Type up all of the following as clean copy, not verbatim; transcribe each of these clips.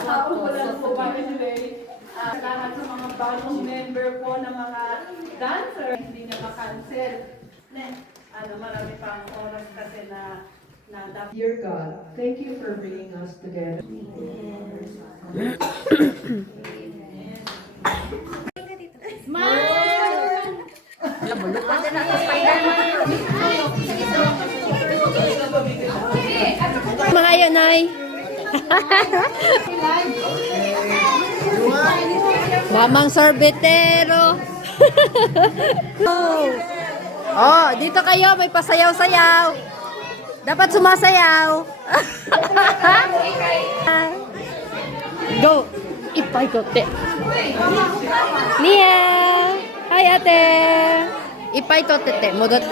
Wala po kami today. Lahat sa mga bagong member po ng mga dancer, hindi na makancel. Marami pang oras kasi na Dear God, thank you for bringing us together. Mga yanay. Mamang sorbetero. Oh, dito kayo, may pasayaw-sayaw. Dapat sumasayaw. Go. Ipay tote. Nia. Hi, ate. Ipay tote te. Modot.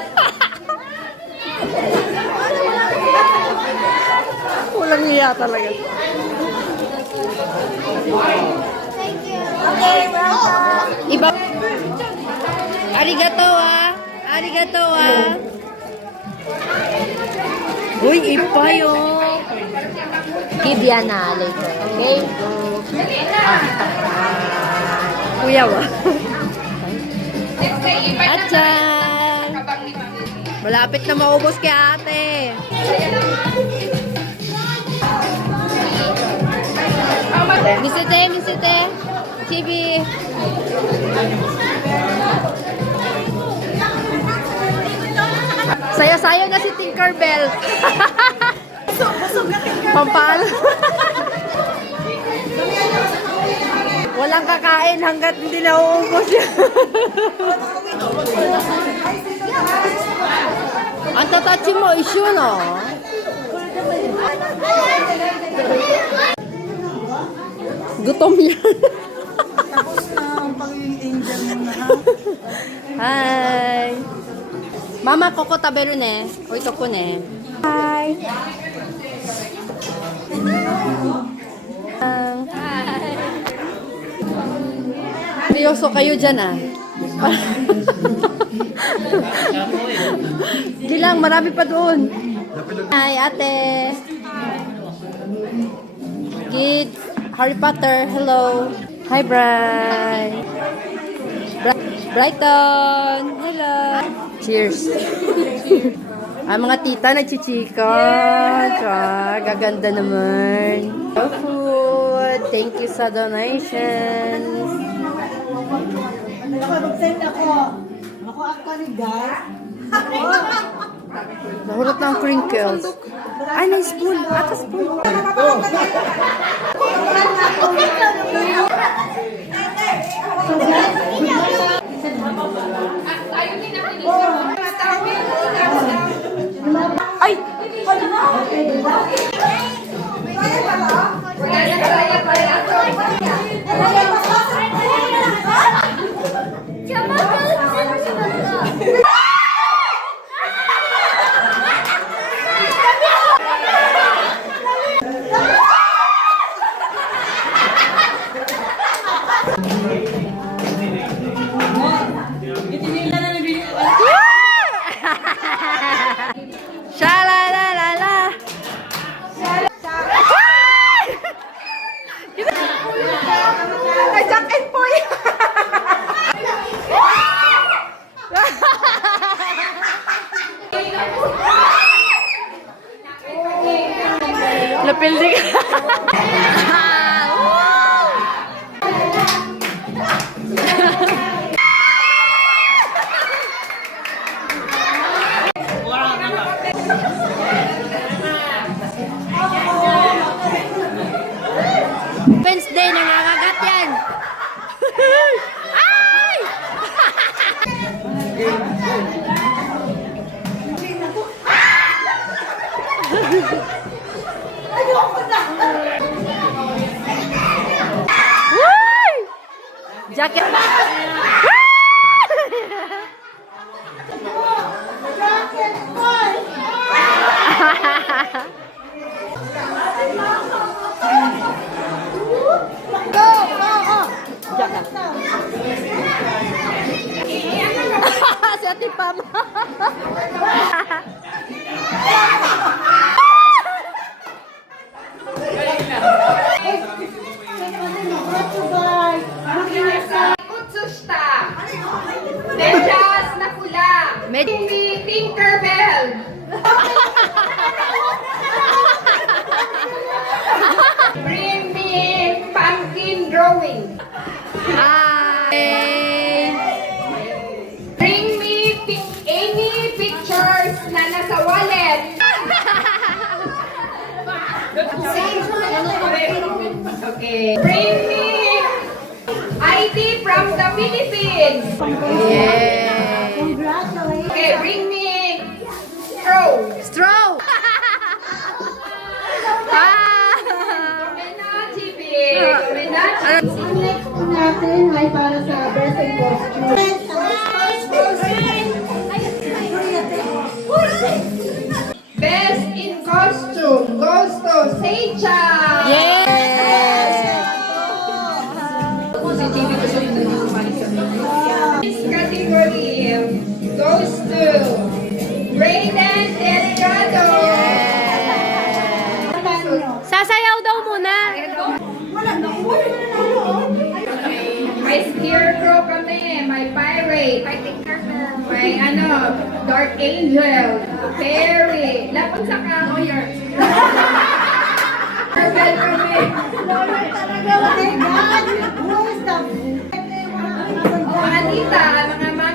Walang iya talaga. Iba. Arigato ah. Arigato ah. Uy, ipay oh. Give yan na later. Okay? Kuya wa. Atchan. Malapit na maubos kay ate. Misite. Chibi. Sayo-sayo na si Tinkerbell. Pampal. Walang kakain hanggat hindi nauubos yan. Ang tatachi mo, issue no? Gutom yan. Tapos na ang pag-i-angel mo na ha. Hi. Mama, koko taberu ne. Oy, toko ne. Hi. Hi. Seryoso kayo dyan ah. Gilang, marami pa doon. Hi, ate. Kids, Harry Potter, hello. Hi, Brian. Brighton, hello. Cheers. Ang mga tita nagchichika. Gaganda naman. Food. Thank you sa donations. Mag-send ako. Ako actually guys. Nahulot ng crinkles. Ay, may spoon. Ata spoon. Ay! Shalalala. Ay, Jack and Poy. Napildi ka. Wednesday, nangangagat yan. Ay! Jacket. Si Ate Pam. Tinkerbell. Bring me pumpkin drawing. Bring me any pictures na nasa wallet. Okay. Bring me ID from the Philippines. Okay, bring me straw. Straw! Dominachi, babe. Dominachi. Next po natin ay para sa best in costume. Best in costume goes to Seicha. This category goes to Brayden Delgado. Sasayaw daw muna. May scarecrow kami, may pirate, may dark angel, fairy, lapot sa kahoyer. Purple kami. Mga tita, mga